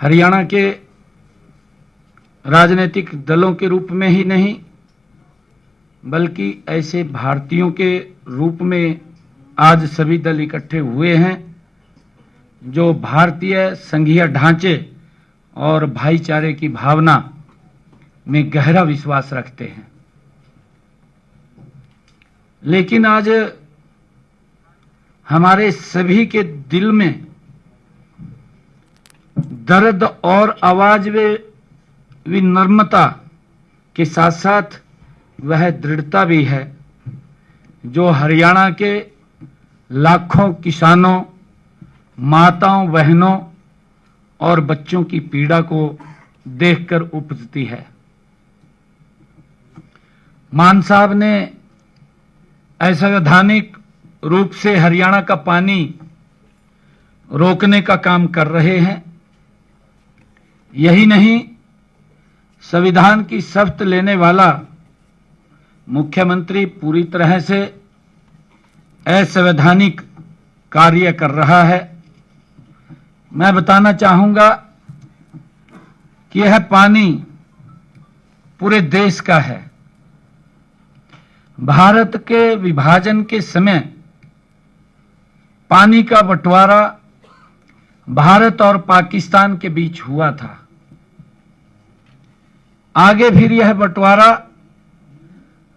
हरियाणा के राजनीतिक दलों के रूप में ही नहीं बल्कि ऐसे भारतीयों के रूप में आज सभी दल इकट्ठे हुए हैं जो भारतीय संघीय ढांचे और भाईचारे की भावना में गहरा विश्वास रखते हैं। लेकिन आज हमारे सभी के दिल में दर्द और आवाज में विनम्रता के साथ साथ वह दृढ़ता भी है जो हरियाणा के लाखों किसानों, माताओं, बहनों और बच्चों की पीड़ा को देखकर उपजती है। मान साहब ने असंवैधानिक रूप से हरियाणा का पानी रोकने का काम कर रहे हैं। यही नहीं, संविधान की शपथ लेने वाला मुख्यमंत्री पूरी तरह से असंवैधानिक कार्य कर रहा है। मैं बताना चाहूंगा कि यह पानी पूरे देश का है। भारत के विभाजन के समय पानी का बंटवारा भारत और पाकिस्तान के बीच हुआ था। आगे फिर यह बंटवारा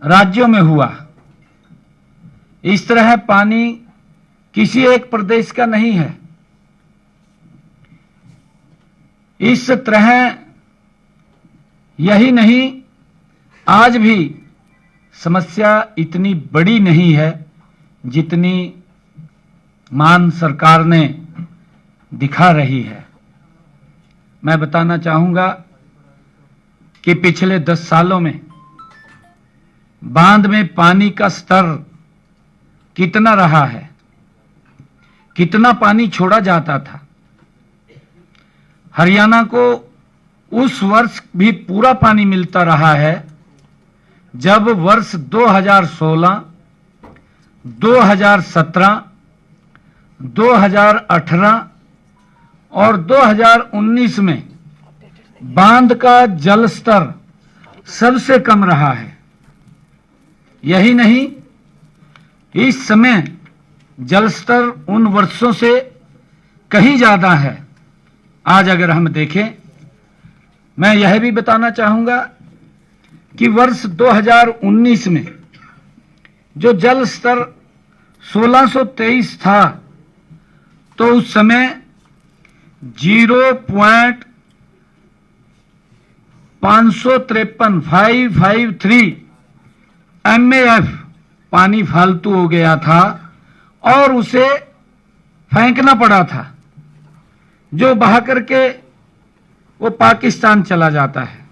राज्यों में हुआ। इस तरह पानी किसी एक प्रदेश का नहीं है। इस तरह यही नहीं, आज भी समस्या इतनी बड़ी नहीं है जितनी मान सरकार ने दिखा रही है। मैं बताना चाहूंगा कि पिछले 10 सालों में बांध में पानी का स्तर कितना रहा है, कितना पानी छोड़ा जाता था। हरियाणा को उस वर्ष भी पूरा पानी मिलता रहा है जब वर्ष 2016, 2017, 2018 और 2019 में बांध का जल स्तर सबसे कम रहा है। यही नहीं, इस समय जल स्तर उन वर्षों से कहीं ज्यादा है। आज अगर हम देखें, मैं यह भी बताना चाहूंगा कि वर्ष 2019 में जो जल स्तर 1623 था तो उस समय 0.553 MAF पानी फालतू हो गया था और उसे फेंकना पड़ा था, जो बहा करके वो पाकिस्तान चला जाता है।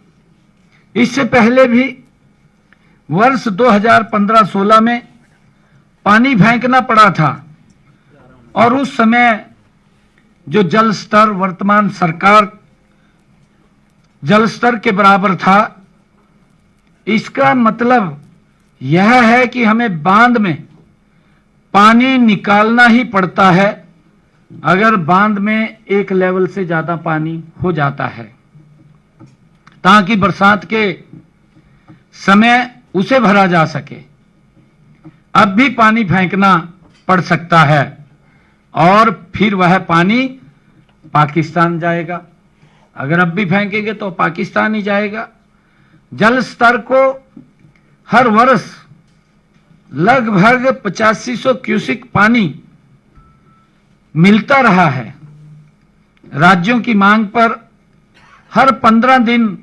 इससे पहले भी वर्ष 2015-16 में पानी फेंकना पड़ा था और उस समय जो जल स्तर वर्तमान सरकार जल स्तर के बराबर था। इसका मतलब यह है कि हमें बांध में पानी निकालना ही पड़ता है अगर बांध में एक लेवल से ज्यादा पानी हो जाता है, ताकि बरसात के समय उसे भरा जा सके। अब भी पानी फेंकना पड़ सकता है और फिर वह पानी पाकिस्तान जाएगा। अगर अब भी फेंकेंगे तो पाकिस्तान ही जाएगा। जल स्तर को हर वर्ष लगभग 8500 क्यूसिक पानी मिलता रहा है। राज्यों की मांग पर हर 15 दिन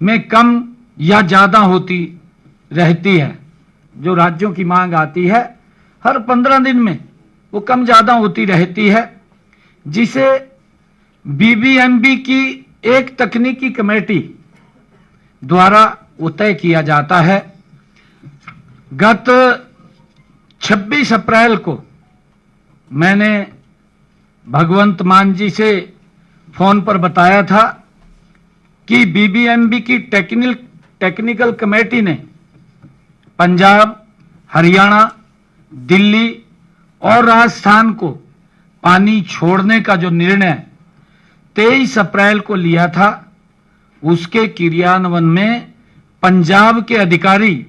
में कम या ज्यादा होती रहती है। जो राज्यों की मांग आती है हर 15 दिन में वो कम ज्यादा होती रहती है, जिसे BBMB की एक तकनीकी कमेटी द्वारा वो तय किया जाता है। गत 26 अप्रैल को मैंने भगवंत मान जी से फोन पर बताया था कि BBMB की टेक्निकल कमेटी ने पंजाब, हरियाणा, दिल्ली और राजस्थान को पानी छोड़ने का जो निर्णय 23 अप्रैल को लिया था, उसके क्रियान्वयन में पंजाब के अधिकारी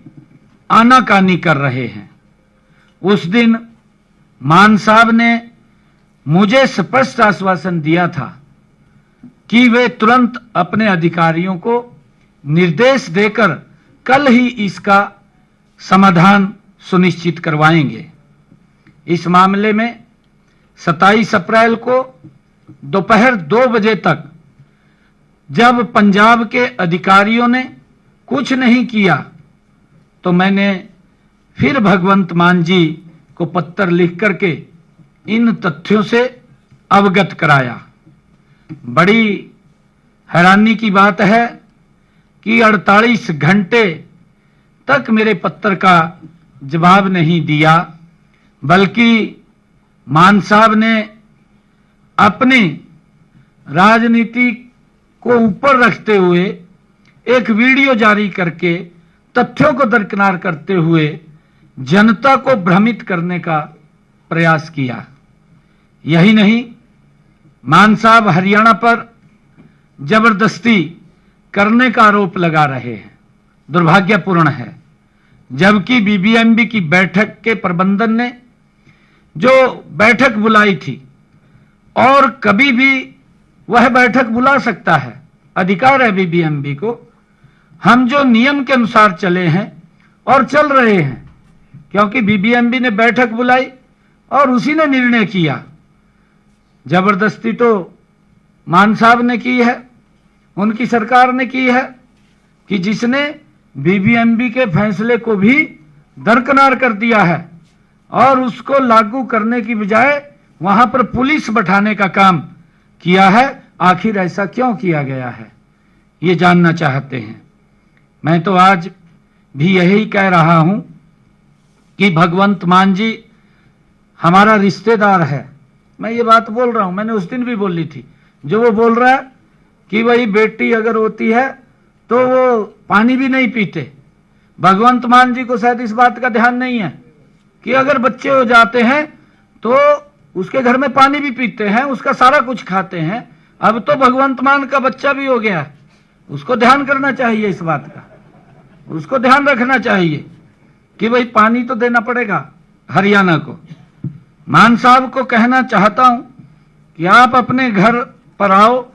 आनाकानी कर रहे हैं। उस दिन मान साहब ने मुझे स्पष्ट आश्वासन दिया था कि वे तुरंत अपने अधिकारियों को निर्देश देकर कल ही इसका समाधान सुनिश्चित करवाएंगे। इस मामले में 27 अप्रैल को दोपहर 2 बजे तक जब पंजाब के अधिकारियों ने कुछ नहीं किया तो मैंने फिर भगवंत मान जी को पत्र लिख करके इन तथ्यों से अवगत कराया। बड़ी हैरानी की बात है कि 48 घंटे तक मेरे पत्र का जवाब नहीं दिया, बल्कि मान साहब ने अपनी राजनीति को ऊपर रखते हुए एक वीडियो जारी करके तथ्यों को दरकिनार करते हुए जनता को भ्रमित करने का प्रयास किया। यही नहीं, मान साहब हरियाणा पर जबरदस्ती करने का आरोप लगा रहे हैं। दुर्भाग्यपूर्ण है, जबकि बीबीएमबी की बैठक के प्रबंधन ने जो बैठक बुलाई थी और कभी भी वह बैठक बुला सकता है, अधिकार है बीबीएमबी को। हम जो नियम के अनुसार चले हैं और चल रहे हैं, क्योंकि बीबीएमबी ने बैठक बुलाई और उसी ने निर्णय किया। जबरदस्ती तो मान साहब ने की है, उनकी सरकार ने की है, कि जिसने बीबीएमबी के फैसले को भी दरकिनार कर दिया है और उसको लागू करने की बजाय वहां पर पुलिस बैठाने का काम किया है। आखिर ऐसा क्यों किया गया है, ये जानना चाहते हैं। मैं तो आज भी यही कह रहा हूं कि भगवंत मान जी हमारा रिश्तेदार है। मैं ये बात बोल रहा हूं, मैंने उस दिन भी बोली थी। जो वो बोल रहा है कि वही बेटी अगर होती है तो वो पानी भी नहीं पीते, भगवंत मान जी को शायद इस बात का ध्यान नहीं है कि अगर बच्चे हो जाते हैं तो उसके घर में पानी भी पीते हैं, उसका सारा कुछ खाते हैं। अब तो भगवंत मान का बच्चा भी हो गया, उसको ध्यान करना चाहिए, इस बात का उसको ध्यान रखना चाहिए कि भाई पानी तो देना पड़ेगा हरियाणा को। मान साहब को कहना चाहता हूं कि आप अपने घर पर आओ,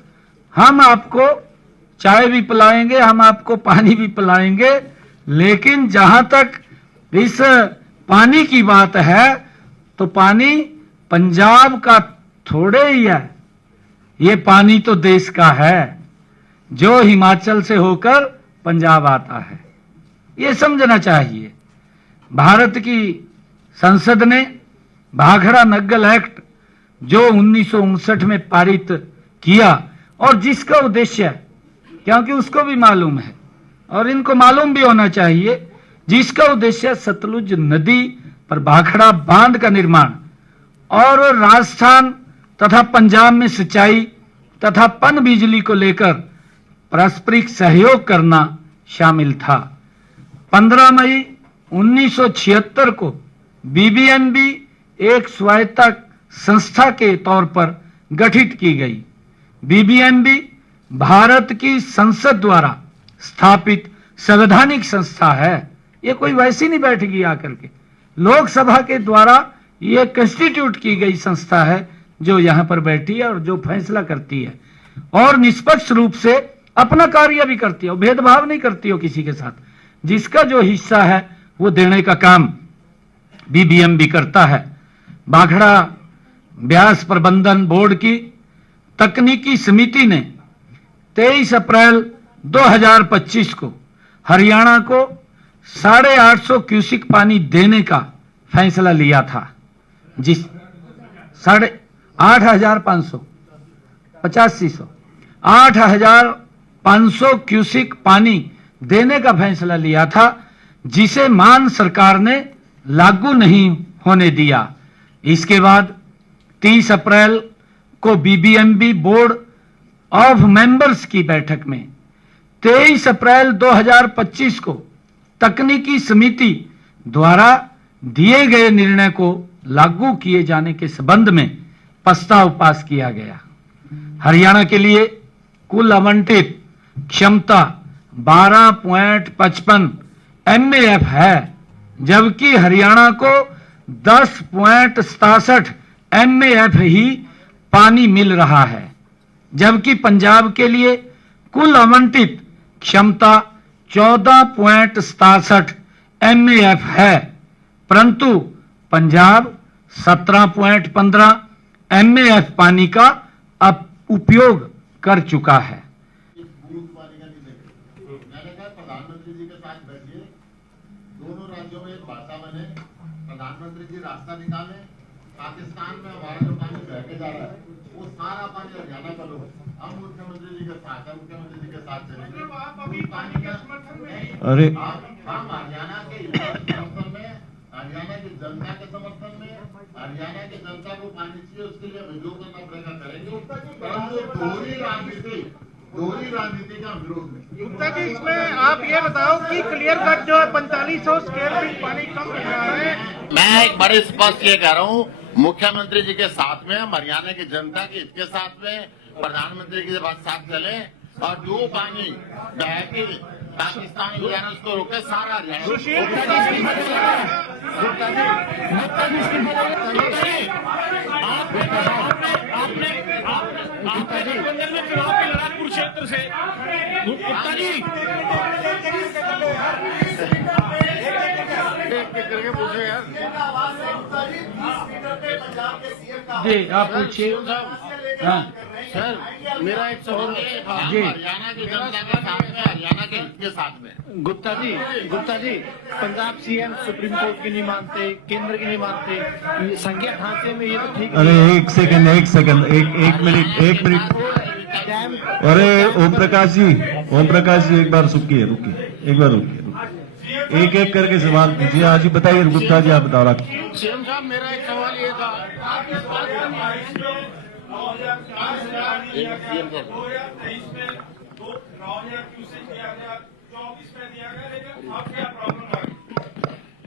हम आपको चाय भी पिलाएंगे, हम आपको पानी भी पिलाएंगे, लेकिन जहां तक इस पानी की बात है तो पानी पंजाब का थोड़े ही है, ये पानी तो देश का है जो हिमाचल से होकर पंजाब आता है। ये समझना चाहिए। भारत की संसद ने भाखड़ा नग्गल एक्ट जो 1959 में पारित किया और जिसका उद्देश्य, क्योंकि उसको भी मालूम है और इनको मालूम भी होना चाहिए, जिसका उद्देश्य सतलुज नदी पर भाखड़ा बांध का निर्माण और राजस्थान तथा पंजाब में सिंचाई तथा पन बिजली को लेकर पारस्परिक सहयोग करना शामिल था। 15 मई 1976 को बीबीएमबी एक स्वायत्त संस्था के तौर पर गठित की गई। बीबीएमबी भारत की संसद द्वारा स्थापित संवैधानिक संस्था है। ये कोई वैसी नहीं बैठेगी आकर के, लोकसभा के द्वारा ये कंस्टिट्यूट की गई संस्था है जो यहां पर बैठी है और जो फैसला करती है और निष्पक्ष रूप से अपना कार्य भी करती है, भेदभाव नहीं करती हो किसी के साथ। जिसका जो हिस्सा है वो देने का काम बीबीएमबी करता है। भाखड़ा ब्यास प्रबंधन बोर्ड की तकनीकी समिति ने 23 अप्रैल 2025 को हरियाणा को 850 क्यूसिक पानी देने का फैसला लिया था। जिस 8,500 8,500 क्यूसिक पानी देने का फैसला लिया था, जिसे मान सरकार ने लागू नहीं होने दिया। इसके बाद 30 अप्रैल को बीबीएमबी बोर्ड ऑफ मेंबर्स की बैठक में 23 अप्रैल 2025 को तकनीकी समिति द्वारा दिए गए निर्णय को लागू किए जाने के संबंध में प्रस्ताव पास किया गया। हरियाणा के लिए कुल आवंटित क्षमता 12.55 MAF है, जबकि हरियाणा को 10.67 MAF ही पानी मिल रहा है। जबकि पंजाब के लिए कुल आवंटित क्षमता 14.67 MAF है, परंतु पंजाब 17.15 MAF पानी का उपयोग कर चुका है। मैंने कहा प्रधानमंत्री जी के साथ बैठिए, दोनों राज्यों में एक भाषा बने, प्रधानमंत्री जी रास्ता निकाले, पाकिस्तान में हमारा जो पानी बह के जा रहा है वो सारा पानी हरियाणा का लो। हम मुख्यमंत्री जी के साथ है, मुख्यमंत्री जी के साथ चलेंगे। पानी का अरे हम हरियाणा के समर्थन में, हरियाणा की जनता के समर्थन में, हरियाणा की जनता को पानी चाहिए उसके लिए हमें जो करना पड़ेगा करेंगे, परंतु दोहरी राजनीति का विरोध नहीं। गुप्ता जी, इसमें आप ये बताओ कि क्लियर कट जो 4500 स्क्वायर फीट पानी कम रहा है। मैं एक बड़े स्पष्ट ये कह रहा हूँ, मुख्यमंत्री जी के साथ में, हम हरियाणा की जनता के हित के साथ में, प्रधानमंत्री के साथ चले और जो पानी बह के पाकिस्तान जो है उसको रोके सारा कुरुक्षेत्र से करके पूछे यार। जी आप पूछिए। हाँ सर, मेरा एक सवाल है, हरियाणा की जनता के साथ में, हरियाणा के हित के साथ में। Gupta ji, Punjab CM supreme court की नहीं मानते, केंद्र की नहीं मानते, ये संघीय ढांचे में ये तो ठीक अरे एक सेकंड एक मिनट अरे ओम प्रकाश जी एक बार रुकिए एक एक करके सवाल पूछिए। आज ही बताइए गुप्ता जी, आप बताओ। सीएम साहब, मेरा एक सवाल ये था,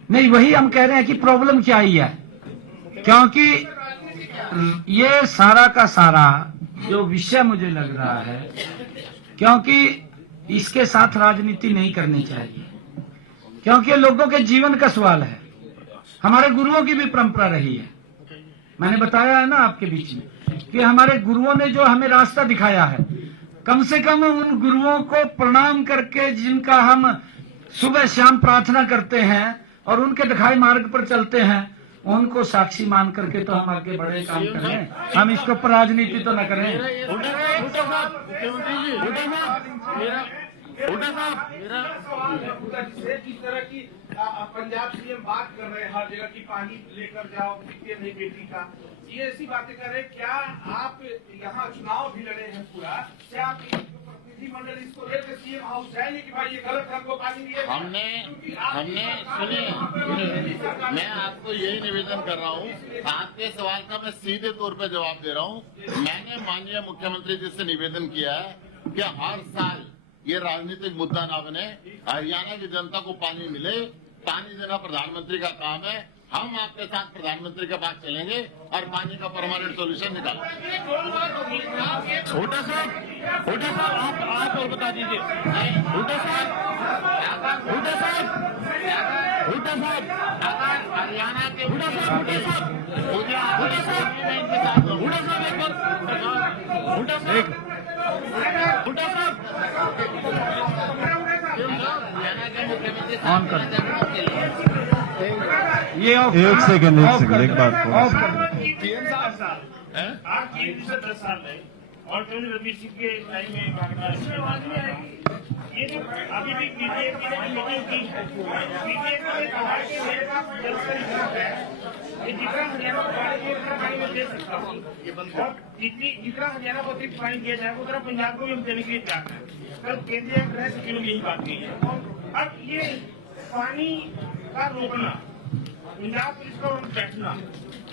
नहीं, वही हम कह रहे हैं कि प्रॉब्लम क्या ही है, क्योंकि ये सारा का सारा जो विषय मुझे लग रहा है, क्योंकि इसके साथ राजनीति नहीं करनी चाहिए, क्योंकि लोगों के जीवन का सवाल है। हमारे गुरुओं की भी परंपरा रही है, मैंने बताया है ना आपके बीच में कि हमारे गुरुओं ने जो हमें रास्ता दिखाया है, कम से कम उन गुरुओं को प्रणाम करके, जिनका हम सुबह शाम प्रार्थना करते हैं और उनके दिखाए मार्ग पर चलते हैं, उनको साक्षी मान करके तो हम आगे बड़े काम करें। हम इसके ऊपर राजनीति तो न करें। जिस तरह की पंजाब सीएम बात कर रहे हैं हर जगह की पानी लेकर जाओ, कितने नहीं बेटी का, ये ऐसी बातें कर रहे हैं। क्या आप यहाँ चुनाव भी लड़े हैं पूरा, क्या आप प्रतिनिधिमंडल इसको लेकर सीएम हाउस जाएंगे कि भाई ये गलत हमको पानी दिए? हमने सुनिए, मैं आपको यही निवेदन कर रहा हूँ, आपके सवाल का मैं सीधे तौर पे जवाब दे रहा हूँ। मैंने माननीय मुख्यमंत्री जी से निवेदन किया है कि हर साल ये राजनीतिक मुद्दा ना बने, हरियाणा की जनता को पानी मिले, पानी देना प्रधानमंत्री का काम है। हम आपके साथ प्रधानमंत्री के पास चलेंगे और पानी का परमानेंट सोल्यूशन निकालेंगे। हुड्डा साहब आप और बता दीजिए। हुड्डा साहब हरियाणा के ऑन कर ये एक सेकंड एक बार आप केंद्र से 10 साल रहे और रवीश सिंह के टाइम में भागना ये जो अभी भी बीजेपी ने मीटिंग की, बीजेपी ने कहा कि मेरे पास जल का रिजर्व है, ये जितना हरियाणा को पानी उतना पानी में दे सकता हूँ, और जितना हरियाणा को अतिरिक्त पानी दिया जाएगा उतना पंजाब को भी हम देने के लिए तैयार हैं। कल केंद्रीय गृह सचिव ने यही बात की है। अब ये पानी का रोकना, पंजाब पुलिस का बैठना,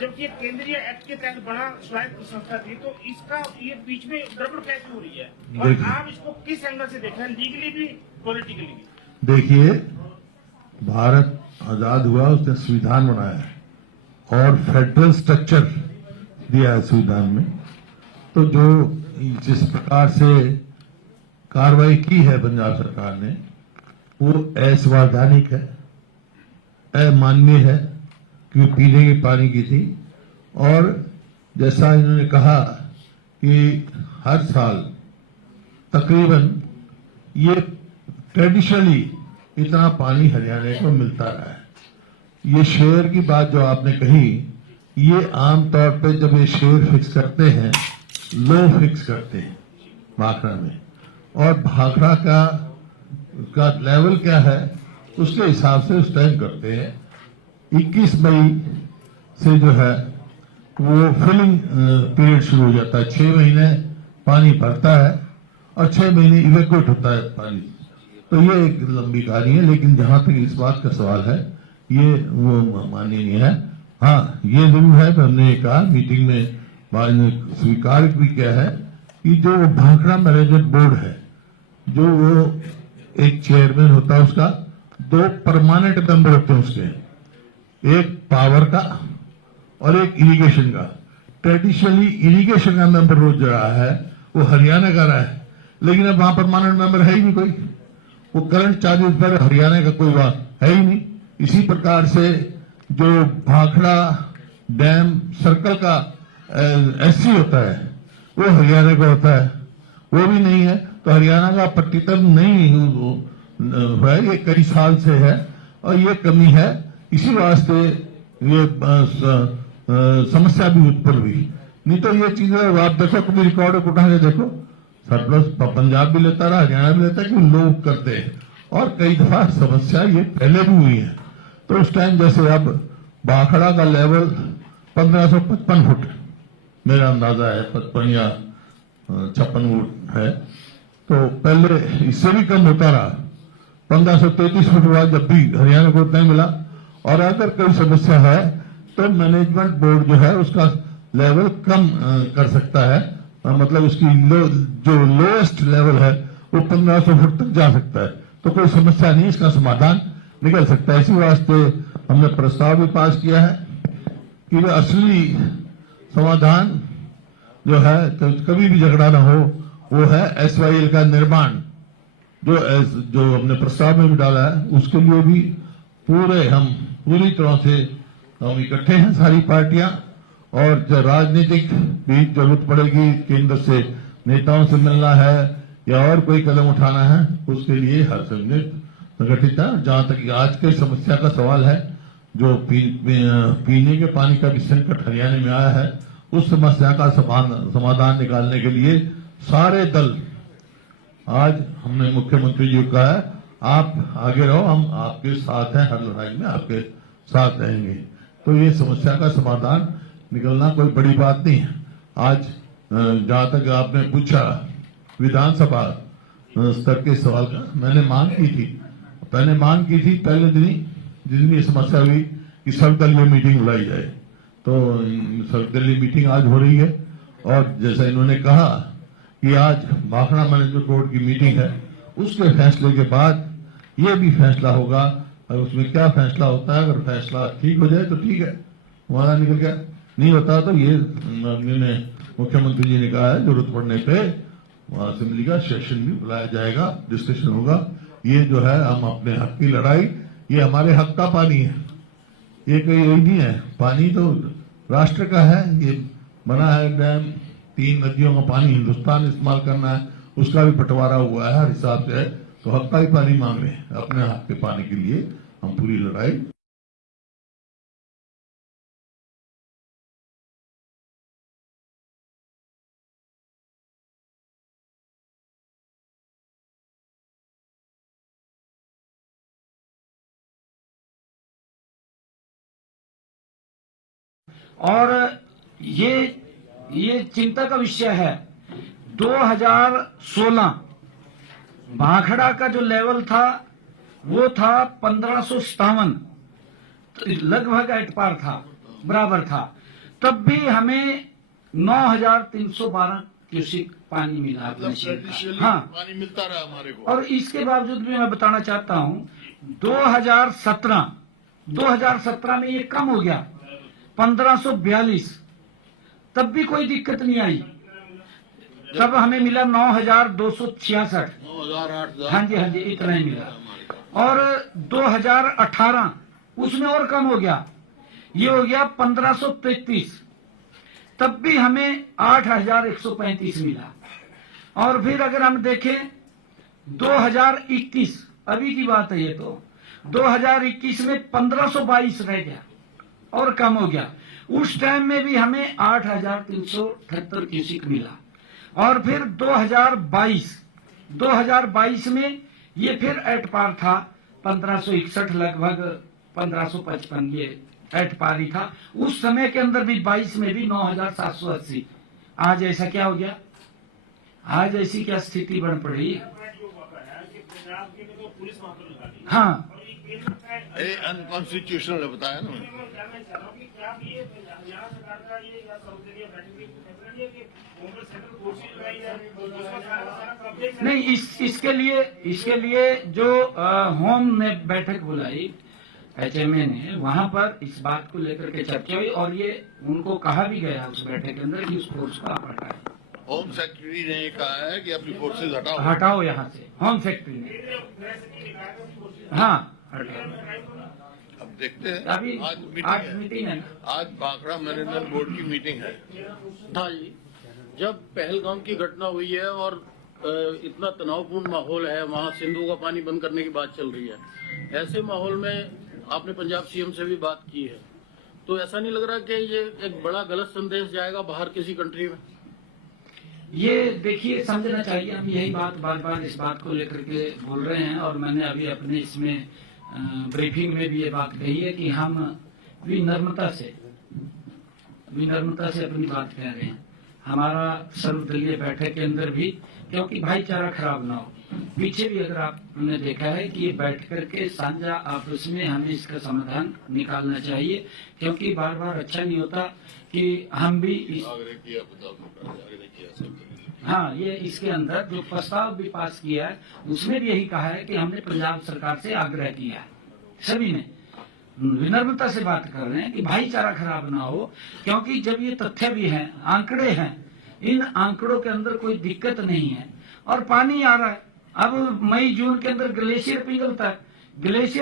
जबकि केंद्रीय एक्ट के तहत बड़ा स्वायत्त संस्था थी, तो इसका ये बीच में गड़बड़ कैसे हो रही है और आप इसको किस एंगल से देख रहे हैं, लीगली भी पॉलिटिकली भी? देखिए, भारत आजाद हुआ, उसने संविधान बनाया है और फेडरल स्ट्रक्चर दिया है संविधान में। तो जो जिस प्रकार से कार्रवाई की है पंजाब सरकार ने वो असंवैधानिक है, अमानवीय है, क्योंकि पीने के पानी की थी। और जैसा इन्होंने कहा कि हर साल तकरीबन ये ट्रेडिशनली इतना पानी हरियाणा को मिलता रहा है। ये शेयर की बात जो आपने कही, ये आमतौर पे जब ये शेयर फिक्स करते हैं, लो फिक्स करते हैं भाखड़ा में, और भाखड़ा का लेवल क्या है उसके हिसाब से उस टाइम करते हैं। 21 मई से जो है वो फिलिंग पीरियड शुरू हो जाता है। 6 महीने पानी भरता है और 6 महीने इवेक्यूएट होता है पानी। तो ये एक लंबी कहानी है, लेकिन जहां तक इस बात का सवाल है ये वो मान्य नहीं है। हाँ, ये जरूर है, हमने कहा मीटिंग में स्वीकार भी किया है कि जो भाखड़ा मैनेजमेंट बोर्ड है, जो वो एक चेयरमैन होता है, उसका 2 परमानेंट मेंबर होते हैं उसके, एक पावर का और एक इरिगेशन का। ट्रेडिशनली इरिगेशन का मेंबर रोज जो रहा है वो हरियाणा का रहा है, लेकिन अब वहां परमानेंट मेंबर है ही नहीं कोई। वो करंट चार्जेस पर हरियाणा का कोई है ही नहीं। इसी प्रकार से जो भाखड़ा डैम सर्कल का एससी होता है वो हरियाणा का होता है, वो भी नहीं है। तो हरियाणा का पट्टितम नहीं है, ये कई साल से है और ये कमी है। इसी वास्ते ये समस्या भी उत्पन्न हुई। नहीं तो ये चीजें आप देखो, कभी रिकॉर्ड उठा के देखो, सरप्लस पंजाब भी लेता रहा, हरियाणा भी लेता है, कि लोग करते हैं। और कई दफा समस्या ये पहले भी हुई है। तो उस टाइम जैसे अब भाखड़ा का लेवल 1555 फुट मेरा अंदाजा है, 55 या 56 फुट है। तो पहले इससे भी कम होता रहा, 1533 फुट हुआ जब भी हरियाणा को उतना मिला। और अगर कोई समस्या है तो मैनेजमेंट बोर्ड जो है उसका लेवल कम कर सकता है, मतलब उसकी जो लोएस्ट लेवल है वो 1500 फुट तक जा सकता है। तो कोई समस्या नहीं, इसका समाधान निकल सकता है। इसी वास्ते हमने प्रस्ताव भी पास किया है कि असली समाधान जो है कभी भी झगड़ा ना हो, वो है SYL का निर्माण, जो हमने प्रस्ताव में भी डाला है। उसके लिए भी पूरी तरह से हम इकट्ठे हैं सारी पार्टियां, और जो राजनीतिक भी जरूरत पड़ेगी, केंद्र से नेताओं से मिलना है या और कोई कदम उठाना है, उसके लिए हर संगठित है। जहां तक आज के समस्या का सवाल है, जो पीने के पानी का भी संकट हरियाणा में आया है, उस समस्या का समाधान निकालने के लिए सारे दल, आज हमने मुख्यमंत्री जी को कहा है आप आगे रहो, हम आपके साथ हैं, हर लड़ाई में आपके साथ रहेंगे। तो ये समस्या का समाधान निकलना कोई बड़ी बात नहीं है। आज जहां तक आपने पूछा विधानसभा स्तर के सवाल का, मैंने मांग की थी पहले दिन ही, जिस दिन ये समस्या हुई कि सर्वदलीय मीटिंग बुलाई जाए। तो सर्वदलीय मीटिंग आज हो रही है, और जैसा इन्होंने कहा कि आज भाखड़ा मैनेजमेंट बोर्ड की मीटिंग है, उसके फैसले के बाद ये भी फैसला होगा। और उसमें क्या फैसला होता है, अगर फैसला ठीक हो जाए तो ठीक है, वहां निकल गया, नहीं होता तो ये मुख्यमंत्री जी ने कहा है जरूरत पड़ने पे असेंबली का सेशन भी बुलाया जाएगा, डिस्कशन होगा। ये जो है हम अपने हक की लड़ाई, ये हमारे हक का पानी है, ये कोई यही नहीं है। पानी तो राष्ट्र का है, ये बना है डैम, 3 नदियों का पानी हिंदुस्तान इस्तेमाल करना है, उसका भी बंटवारा हुआ है हर हिसाब से। तो हक का ही पानी मांग रहे हैं, अपने हक के पानी के लिए हम पूरी लड़ाई। और ये चिंता का विषय है। 2016 भाखड़ा का जो लेवल था वो था 1557, लगभग एट पार था, बराबर था। तब भी हमें 9312 क्यूसिक पानी मिला। हाँ, पानी मिलता रहा हमारे को। और इसके बावजूद भी मैं बताना चाहता हूँ 2017 में ये कम हो गया 1542, तब भी कोई दिक्कत नहीं आई। तब हमें मिला 9,266। 9,008 हाँ जी इतना ही मिला। और 2018 उसमें और कम हो गया, ये हो गया 1,533। तब भी हमें 8,135 मिला। और फिर अगर हम देखें 2021 अभी की बात है, ये तो 2021 में 1,522 रह गया और कम हो गया। उस टाइम में भी हमें 8,378 क्यूसिक मिला। और फिर 2022 में ये फिर एट पार था 1,561, लगभग 1,555 ये एट पार ही था। उस समय के अंदर भी 22 में भी 9,780। आज ऐसा क्या हो गया? आज ऐसी क्या स्थिति बन पड़ी? पंजाब के तो पुलिस वहां पर निकाली हाँ, और ये केंद्र का ये अनकॉन्स्टिट्यूशनल बताया ना। मैं जानना चाह रहा हूँ कि क्या ये हरियाणा सरकार का ये या साउथ इंडिया बैठक की फैसला है कि कांग्रेस सेंट्रल फोर्सेस लगाई जाए दूसरा सारा कब्जे में? नहीं, इसके लिए जो होम ने बैठक बुलाई HMA ने, वहां पर इस बात को लेकर के चर्चा हुई और ये उनको कहा भी गया उस बैठक के अंदर कि उस फोर्स को आप हटाएं। होम सेक्रेटरी ने कहा है कि अपनी फोर्सेज हटाओ यहाँ से, होम सेक्रेटरी ने। हाँ, हटाओ। अब देखते हैं। अभी आज मीटिंग है ना। आज भाखड़ा मैनेजमेंट बोर्ड की मीटिंग है। हाँ जी, जब पहलगाम की घटना हुई है और इतना तनावपूर्ण माहौल है, वहाँ सिंधु का पानी बंद करने की बात चल रही है। ऐसे माहौल में आपने पंजाब CM से भी बात की है, तो ऐसा नहीं लग रहा कि ये एक बड़ा गलत संदेश जाएगा बाहर किसी कंट्री में? ये देखिए, समझना चाहिए, हम यही बात बार बार इस बात को लेकर के बोल रहे हैं और मैंने अभी अपने इसमें ब्रीफिंग में भी ये बात कही है कि हम विनम्रता से अपनी बात कह रहे हैं। हमारा सर्वदलीय बैठक के अंदर भी, क्योंकि भाईचारा खराब ना हो, पीछे भी अगर आपने देखा है कि ये बैठ करके साझा आपस में हमें इसका समाधान निकालना चाहिए, क्योंकि बार बार अच्छा नहीं होता कि हम भी आग्रह किया सब। हाँ, ये इसके अंदर जो प्रस्ताव भी पास किया है उसमें भी यही कहा है कि हमने पंजाब सरकार से आग्रह किया है, सभी ने विनम्रता से बात कर रहे हैं कि भाईचारा खराब ना हो, क्योंकि जब ये तथ्य भी हैं, आंकड़े हैं, इन आंकड़ों के अंदर कोई दिक्कत नहीं है और पानी आ रहा है। अब मई जून के अंदर ग्लेशियर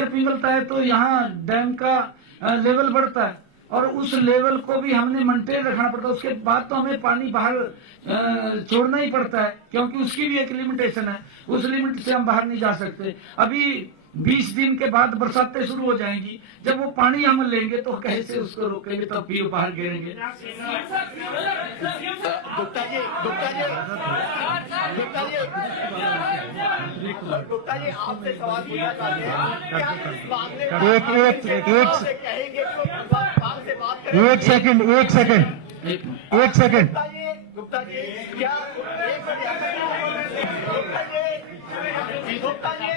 पिघलता है तो यहाँ डैम का लेवल बढ़ता है और उस लेवल को भी हमने मेंटेन रखना पड़ता है। उसके बाद तो हमें पानी बाहर छोड़ना ही पड़ता है, क्योंकि उसकी भी एक लिमिटेशन है, उस लिमिट से हम बाहर नहीं जा सकते। अभी 20 दिन के बाद बरसातें शुरू हो जाएंगी, जब वो पानी हम लेंगे तो कैसे उसको रोकेंगे, तब भी वो बाहर गिरेंगे। गुप्ता जी आपसे सवाल पूछना चाहते हैं कि आप इस मामले एक सेकंड गुप्ता जी क्या गुप्ता जी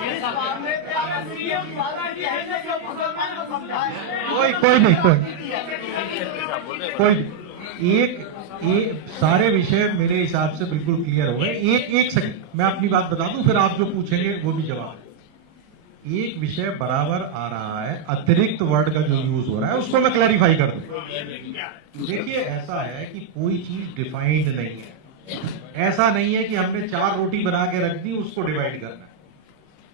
इस मामले में आप CM वाला कहने जो मुसलमान को समझाए कोई एक सारे विषय मेरे हिसाब से बिल्कुल क्लियर हो गए। एक सेकंड मैं अपनी बात बता दूं, फिर आप जो पूछेंगे वो भी जवाब। एक विषय बराबर आ रहा है, अतिरिक्त वर्ड का जो यूज हो रहा है उसको मैं क्लैरिफाई कर दूं। देखिए, ऐसा है कि कोई चीज डिफाइंड नहीं है। ऐसा नहीं है कि हमने 4 रोटी बना के रख दी, उसको डिवाइड करना है।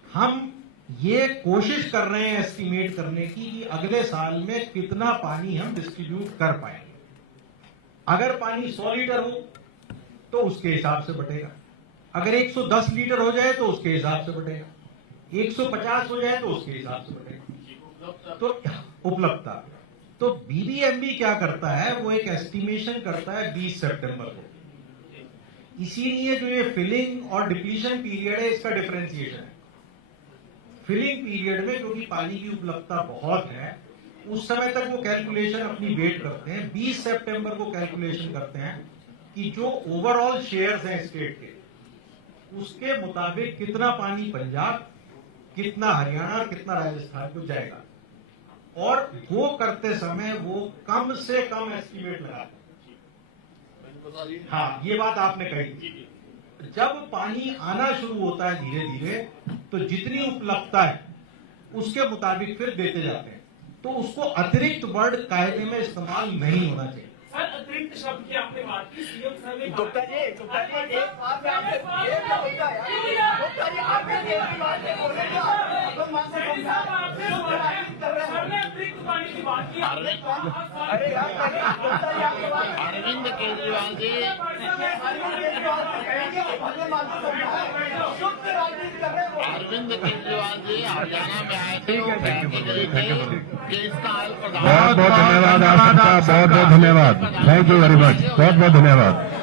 हम ये कोशिश कर रहे हैं एस्टिमेट करने की कि अगले साल में कितना पानी हम डिस्ट्रीब्यूट कर पाएंगे। अगर पानी 100 लीटर हो तो उसके हिसाब से बटेगा, अगर 110 लीटर हो जाए तो उसके हिसाब से बटेगा, 150 हो जाए तो उसके हिसाब से बटेगा। तो उपलब्धता, तो BBMB क्या करता है, वो एक एस्टिमेशन करता है 20 सितंबर को। इसीलिए जो ये फिलिंग और डिप्लीशन पीरियड है, इसका डिफरेंशिएशन है। फिलिंग पीरियड में क्योंकि पानी की उपलब्धता बहुत है, उस समय तक वो कैलकुलेशन अपनी वेट करते हैं। 20 सितंबर को कैलकुलेशन करते हैं कि जो ओवरऑल शेयर्स हैं स्टेट के, उसके मुताबिक कितना पानी पंजाब, कितना हरियाणा, कितना राजस्थान को जाएगा। और वो करते समय वो कम से कम एस्टिमेट लगाते हैं। हाँ, ये बात आपने कही। जब पानी आना शुरू होता है धीरे धीरे, तो जितनी उपलब्धता है उसके मुताबिक फिर देते जाते हैं। तो उसको अतिरिक्त वर्ड कायदे में इस्तेमाल नहीं होना चाहिए। सर अतिरिक्त शब्द की आपने बात की सीएम सर ने गुप्ता जी एक बात में आपने ये क्या होता है गुप्ता जी आपने ये बात है बोले तो अपन मान से सर ने अतिरिक्त पानी की बात की अरे यार गुप्ता जी आपके बात अरविंद केजरीवाल जी अरविंद केजरीवाल जी हरियाणा में आए थे वो कहते गए थे कि इसका हल बहुत बहुत धन्यवाद आप सबका, बहुत बहुत धन्यवाद, थैंक यू वेरी मच, बहुत बहुत धन्यवाद।